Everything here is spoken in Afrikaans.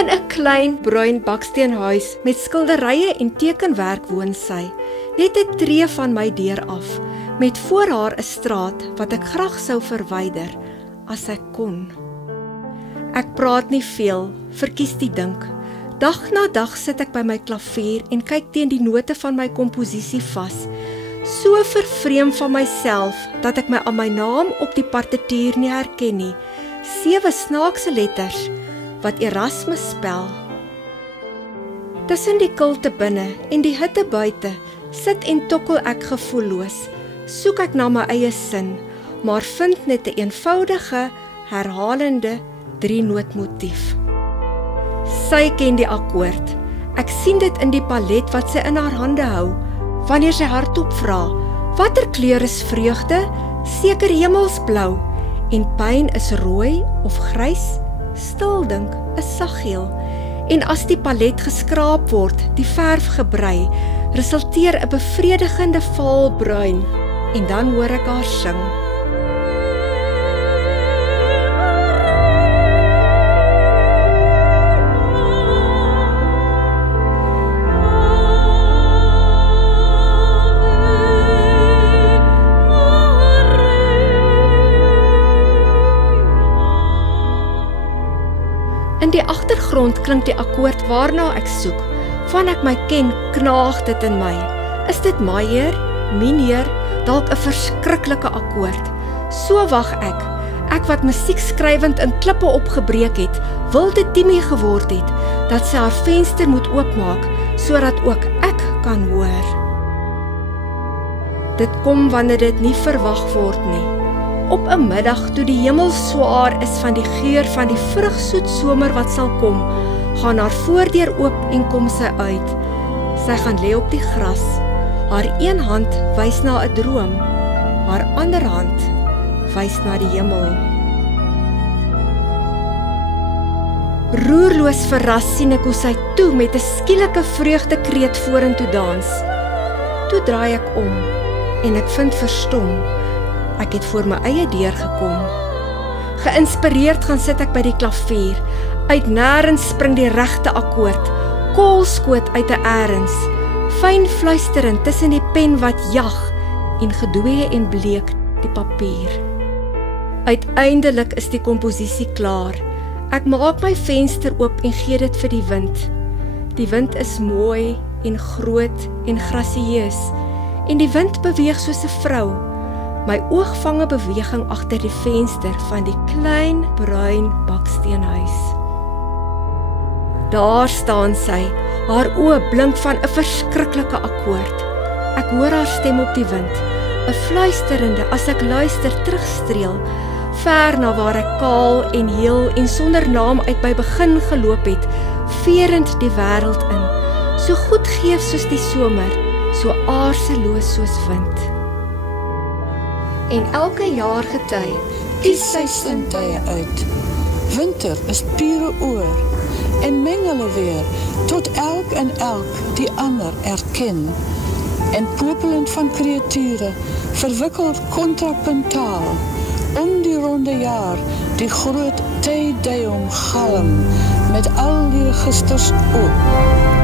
In 'n klein bruin baksteenhuis met skilderye en tekenwerk woon sy, net 'n tree van my deur af, met voor haar 'n straat wat ek graag sou verwyder as ek kon. Ek praat nie veel, verkies die dink. Dag na dag sit ek by my klavier en kyk teen die note van my komposisie vas, so vervreem van myself dat ek my aan my naam op die partituur nie herken nie. 7 snaakse letters wat Erasmus spel. Tussen die kilte binne en die hitte buite sit en tokkel ek gevoelloos, soek ek na my eie sin, maar vind net 'n eenvoudige, herhalende 3-nootmotief. Sy ken die akkoord. Ek sien dit in die palet wat sy in haar hande hou, wanneer sy hardop vra, watter kleur is vreugde? Seker hemelsblou. En pyn is rooi of grys? Stil dink is saggeel. En as die palet geskraap word, die verf gebrei, resulteer 'n bevredigende vaalbruin, en dan hoor ek haar sing. In die agtergrond klink die akkoord waarna ek soek. Van ek my ken, knaag dit in my. Is dit majeur, mineur, dalk 'n verskriklike akkoord? So wag ek wat musiek skrywend in klippe opgebreek het, wil dit Timmy geword het, dat sy haar venster moet oopmaak, sodat ook ek kan hoor. Dit kom wanneer dit nie verwag word nie. Op 'n middag toe die hemel swaar is van die geur van die vrugsoet somer wat sal kom, gaan haar voordeur oop en kom sy uit. Sy gaan lê op die gras. Haar een hand wys na 'n droom, haar ander hand wys na die hemel. Roerloos verras sien ek hoe sy toe met 'n skielike vreugdekreet vorentoe dans. Toe draai ek om en ek vind verstom. Ek het voor my eie deur gekom. Geïnspireerd gaan sit ek by die klavier. Uit nêrens spring die regte akkoord. Koolskoot uit 'n eers. Fyn fluisterend tussen die pen wat jag en gedooie en bleek die papier. Uiteindelik is die komposisie klaar. Ek maak my venster oop en gee dit vir die wind. Die wind is mooi en groot en grasieus en die wind beweeg soos 'n vrou. My oog vang 'n beweging agter die venster van die klein bruin baksteenhuis. Daar staan sy, haar oë blink van 'n verskriklike akkoord. Ek hoor haar stem op die wind, 'n fluisterende as ek luister terugstreel, ver na waar ek kaal en heel en sonder naam uit by begin geloop het, veerend die wêreld in, so goed geef soos die somer, so aarseloos soos wind. En elke jaargety kies sy sintye uit. Winter is pure oor en meng hulle weer tot elk en elk die ander erken. En popelend van kreature verwikkeld kontrapuntaal om die ronde jaar die groot Te Deum galm met al die registers oop.